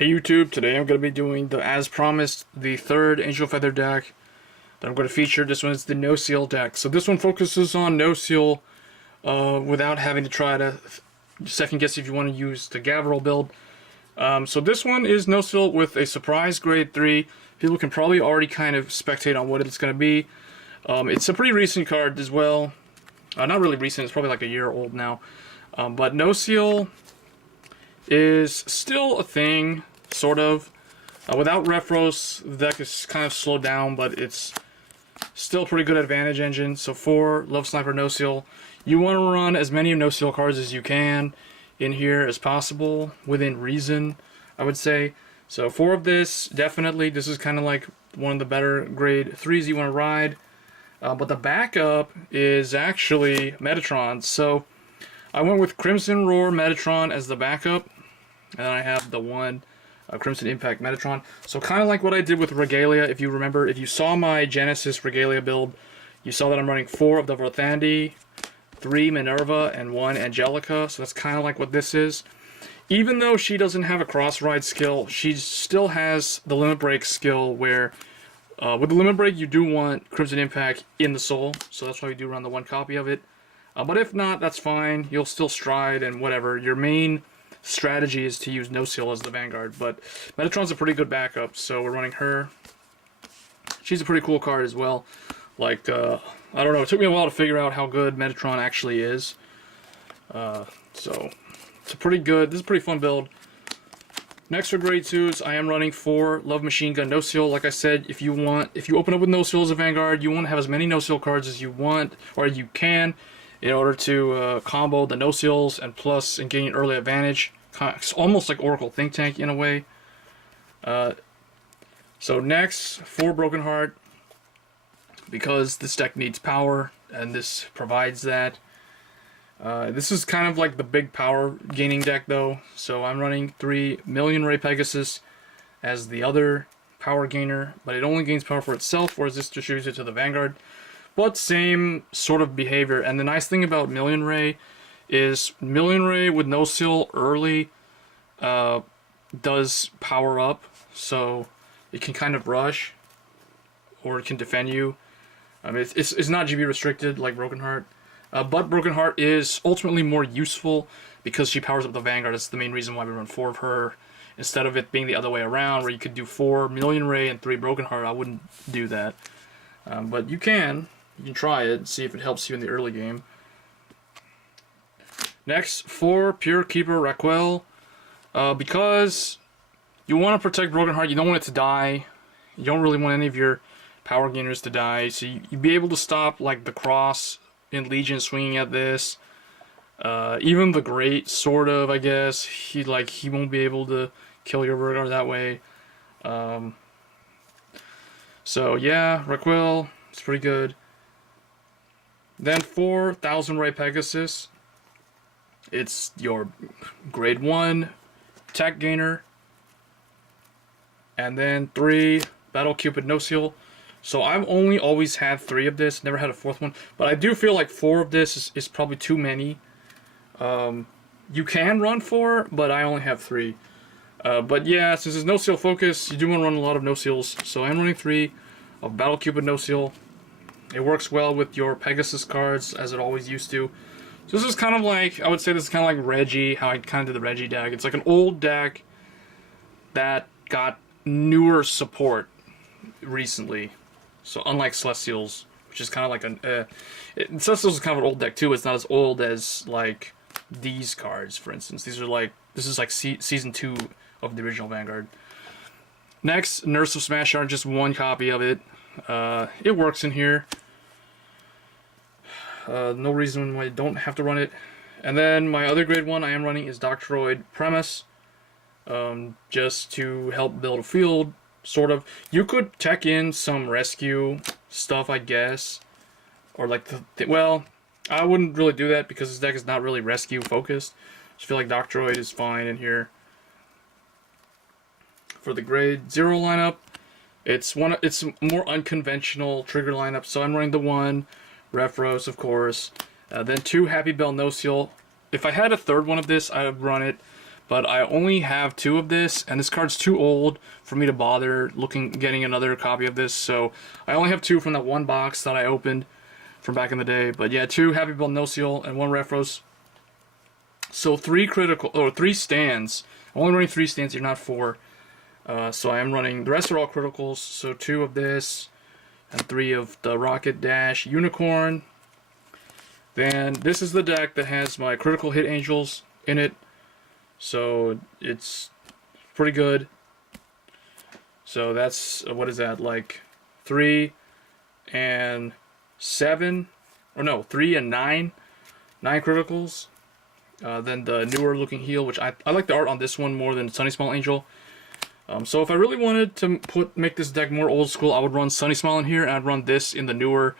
Hey YouTube, today I'm going to be doing as promised, the third Angel Feather deck that I'm going to feature. This one is the Nociel deck. So this one focuses on Nociel without having to try to second guess if you want to use the Gavrail build. So this one is Nociel with a surprise grade 3. People can probably already kind of spectate on what it's going to be. It's a pretty recent card as well. Not really recent, it's probably like a year old now. But Nociel is still a thing, sort of. Without Refros, the deck is kind of slowed down, but it's still a pretty good advantage engine. So for Love Sniper Nociel, you want to run as many of Nociel cards as you can in here as possible, within reason, I would say. So 4 of this, definitely, this is kind of like one of the better grade 3s you want to ride. But the backup is actually Metatron. So I went with Crimson Roar Metatron as the backup, and then I have the one Crimson Impact Metatron. So kind of like what I did with Regalia. If you remember, if you saw my Genesis Regalia build, you saw that I'm running 4 of the Vorthandi, 3 Minerva, and 1 Angelica. So that's kind of like what this is. Even though she doesn't have a cross ride skill, she still has the Limit Break skill where with the Limit Break you do want Crimson Impact in the soul. So that's why we do run the 1 copy of it. But if not, that's fine. You'll still stride and whatever. Your main strategy is to use Nociel as the Vanguard, but Metatron's a pretty good backup, so we're running her. She's a pretty cool card as well. Like, I don't know, it took me a while to figure out how good Metatron actually is. So, it's a pretty good, this is a pretty fun build. Next for grade 2s, I am running 4 Love Machine Gun Nociel. Like I said, if you open up with Nociel as a Vanguard, you want to have as many Nociel cards as you want, or you can, in order to combo the Nociels and plus and gain early advantage. It's almost like Oracle Think Tank in a way. So next, 4 Broken Heart, because this deck needs power, and this provides that. This is kind of like the big power gaining deck though, so I'm running 3 Million Ray Pegasus as the other power gainer, but it only gains power for itself, whereas this distributes it to the Vanguard. But same sort of behavior, and the nice thing about Million Ray is Million Ray with Nociel early does power up, so it can kind of rush, or it can defend you. I mean, it's not GB restricted like Broken Heart, but Broken Heart is ultimately more useful because she powers up the Vanguard. That's the main reason why we run 4 of her, instead of it being the other way around, where you could do 4 Million Ray and 3 Broken Heart. I wouldn't do that, but you can try it and see if it helps you in the early game. Next, 4 Pure Keeper Raquel, because you want to protect Broken Heart. You don't want it to die. You don't really want any of your power gainers to die, so you'd be able to stop like the Cross in Legion swinging at this. Even the Great, sort of, I guess. He won't be able to kill your Vanguard that way. So yeah, Raquel, it's pretty good. Then 4 1000 Ray Pegasus. It's your grade 1 tech gainer. And then 3 Battle Cupid Nociel. So I've only always had 3 of this, never had a 4th one. But I do feel like 4 of this is probably too many. You can run 4, but I only have 3. But yeah, since it's Nociel focus, you do want to run a lot of Nociels. So I'm running 3 of Battle Cupid Nociel. It works well with your Pegasus cards, as it always used to. So this is kind of like, I would say this is kind of like Reggie, how I kind of did the Reggie deck. It's like an old deck that got newer support recently. So unlike Celestials, which is kind of like Celestials is kind of an old deck too. It's not as old as like these cards, for instance. These are like, this is like season 2 of the original Vanguard. Next, Nurse of Smash Art, just 1 copy of it. It works in here. No reason why you don't have to run it. And then my other grade 1 I am running is Doctoroid Premise, just to help build a field, sort of. You could tech in some rescue stuff, I guess, or like well, I wouldn't really do that because this deck is not really rescue focused. I just feel like Doctoroid is fine in here. For the grade 0 lineup, it's a more unconventional trigger lineup, so I'm running the 1 Refros, of course, then 2 Happy Bell Nociel. If I had a 3rd one of this, I would run it, but I only have 2 of this, and this card's too old for me to bother getting another copy of this, so I only have 2 from that one box that I opened from back in the day. But yeah, 2 Happy Bell Nociel and 1 Refros. So 3 critical, or 3 stands. I'm only running 3 stands here, not 4. So I am running, the rest are all criticals, so 2 of this, and 3 of the Rocket Dash Unicorn. Then this is the deck that has my critical hit angels in it, so it's pretty good. So that's, what is that, like 3 and 7, or no, 3 and 9 criticals. Then the newer looking heel, which I like the art on this one more than Sunny Smile Angel. So if I really wanted to make this deck more old school, I would run Sunny Smile in here, and I'd run this in the newer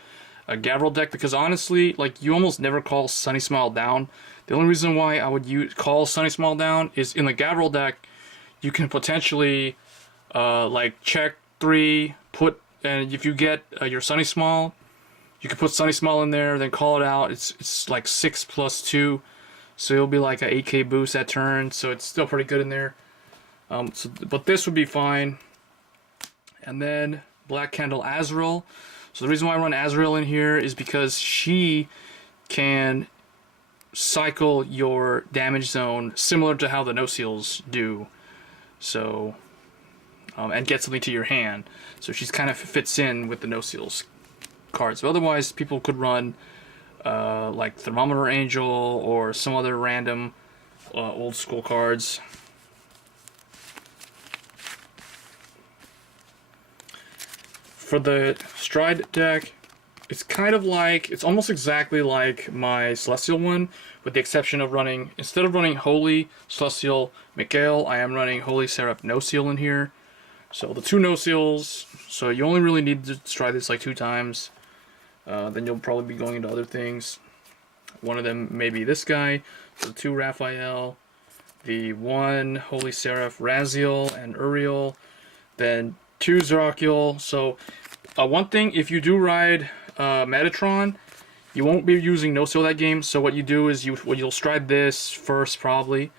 Gavrail deck, because honestly, like, you almost never call Sunny Smile down. The only reason why I would call Sunny Smile down is in the Gavrail deck, you can potentially like check 3, and if you get your Sunny Smile, you can put Sunny Smile in there, then call it out. It's like 6 plus 2, so it'll be like a 8k boost at turn, so it's still pretty good in there. But this would be fine. And then Black Candle Azrael. So the reason why I run Azrael in here is because she can cycle your damage zone similar to how the Nociels do. So, and get something to your hand. So she's kind of fits in with the Nociels cards. But otherwise, people could run like Thermometer Angel or some other random old school cards. For the Stride deck, it's kind of like, it's almost exactly like my Celestial one, with the exception of running, instead of running Holy Celestial Mikael, I am running Holy Seraph Nociel in here. So the 2 Nociels, so you only really need to try this like 2 times. Then you'll probably be going into other things. One of them may be this guy, so the 2 Raphael, the 1 Holy Seraph Raziel and Uriel, then 2 Zerakiel. So one thing, if you do ride Metatron, you won't be using Nociel that game. So what you do is you'll stride this first probably,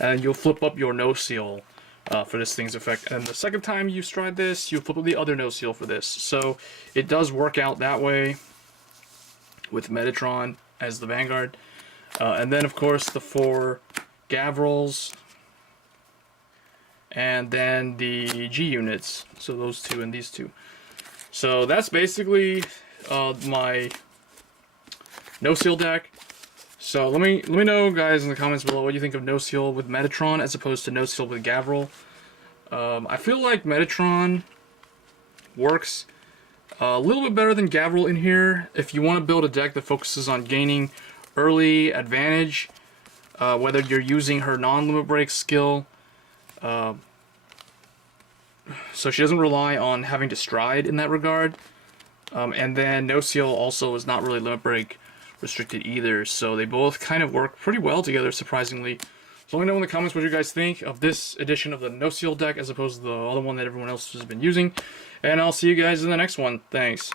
and you'll flip up your Nociel for this thing's effect. And the second time you stride this, you flip up the other Nociel for this. So it does work out that way with Metatron as the Vanguard. And then of course the 4 Gavrails, and then the G units, so those 2 and these 2. So that's basically my Nociel deck. So let me know, guys, in the comments below what you think of Nociel with Metatron as opposed to Nociel with Gavrail. I feel like Metatron works a little bit better than Gavrail in here if you want to build a deck that focuses on gaining early advantage, whether you're using her non-limit break skill. So she doesn't rely on having to stride in that regard. And then Nociel also is not really limit break restricted either, so they both kind of work pretty well together, surprisingly. So let me know in the comments what you guys think of this edition of the Nociel deck as opposed to the other one that everyone else has been using. And I'll see you guys in the next one. Thanks.